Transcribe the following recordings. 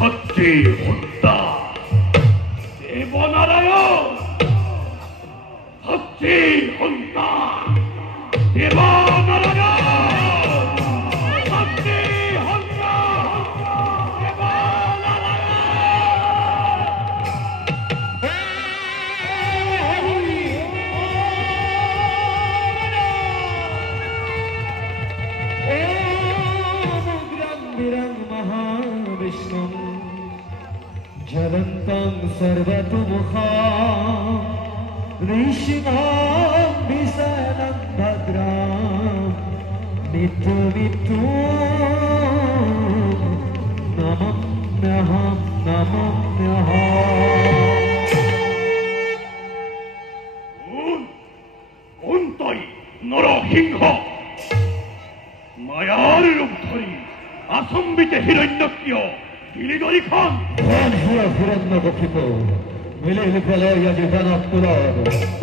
হত্যে হত্যা দেবনারায়ণ, হত্যে হত্যা দেবনারায়ণ, হত্যে হত্যা ज्वलन्तं सर्वतोमुखं ऋषिणां विशलं भद्रां नित्यमित्रो नमम्यहं অন্তই নরসিংহ মায়ার রূপ ধরি আচম্বিতে হিরণ্যক্রিয় গিলিগরি খান হিরণ্যকশিপ মিলিল প্রলয় জীবনত পুরব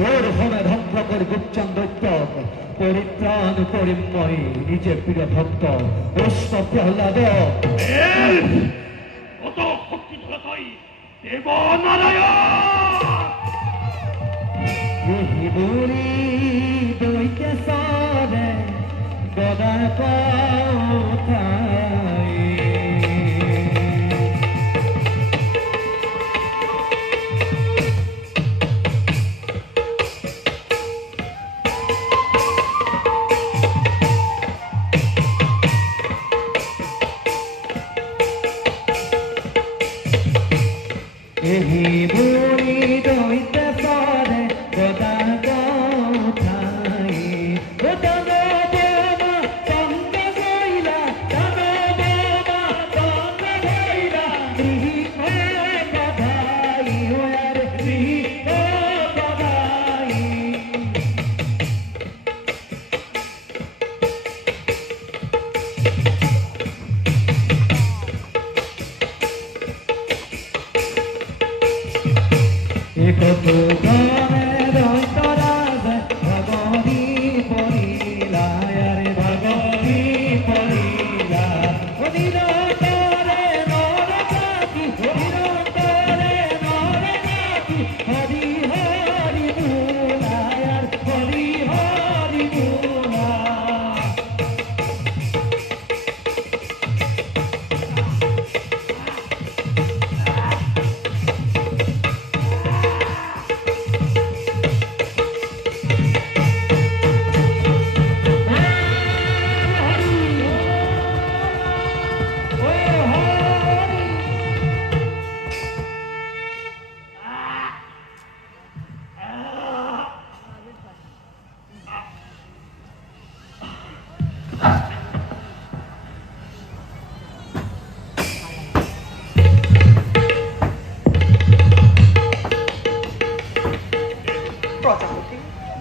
ওর ফলে ধ্বংস করি গুপ্তন দৈত্যক পরিত্রাণ পরিময় নিজে প্রিয় ভক্ত পুষ্প প্রহ্লাদ কত শক্তি ধরতই দেবনারায়ণ দৈত্য সারে গদা কথায়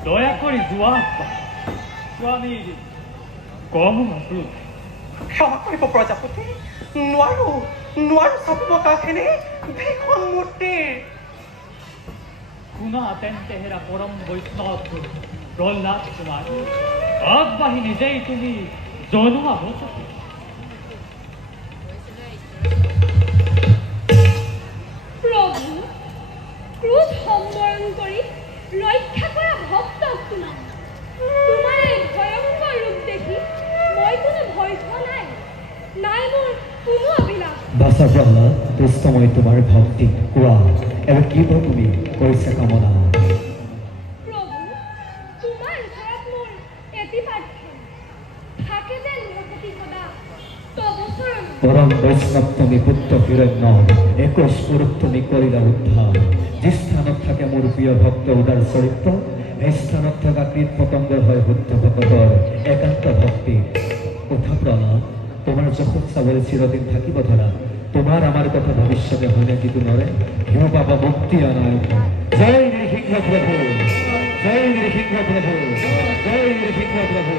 দয়া করে স্বামীর কম ক্ষমা কৰিব প্ৰজাপতি নোৱাৰো নোৱাৰো চাপিব কাষেনে ভীষণ মূৰ্তিৰ শুনা তেন্তে হেৰা পৰম বৈষ্ণৱ প্ৰহ্লাদ কুমাৰ আগবাঢ়ি নিজেই তুমি জনোৱা বস্তু প্ৰভু ক্ৰোধ সম্বৰণ কৰি ৰক্ষা কৰা ভক্তক শুনাম তোমাৰ এই ভয়ংকৰ ৰূপ দেখি মই কোনো ভয় খোৱা নাই মোৰ কোনো অভিলাষ বাসা প্ৰহ্লাদ তুষ্ট মই তোমাৰ ভক্তি কোৱা এবাৰ কি তুমি কৰিছা কামনা প্ৰভু তোমাৰ ওচৰত মোৰ এটি প্ৰাৰ্থনা থাকে যেন ভকতি সদা তবচৰণ পৰম বৈষ্ণৱ তুমি পুত্ৰ হিৰণ্য 21 পুৰুষ তুমি কৰিলা উদ্ধাৰ যি স্থানত থাকে মোৰ প্ৰিয় ভক্ত উদাৰ চৰিত্ৰ এই স্থানত থকা কীট পতংগৰ হয় বুদ্ধ ভকতৰ একান্ত ভক্তি কথা প্ৰহ্লাদ তোমাৰ যশোদ চাবলৈ চিৰদিন থাকিব ধৰা তোমাৰ আমাৰ কথা ভৱিষ্যতে হয় নে কিন্তু নৰে হিউ পাবা মুক্তি অনায় জয় নৃসিংহ প্ৰভু জয় নৃসিংহ প্ৰভু জয় নৃসিংহ প্ৰভু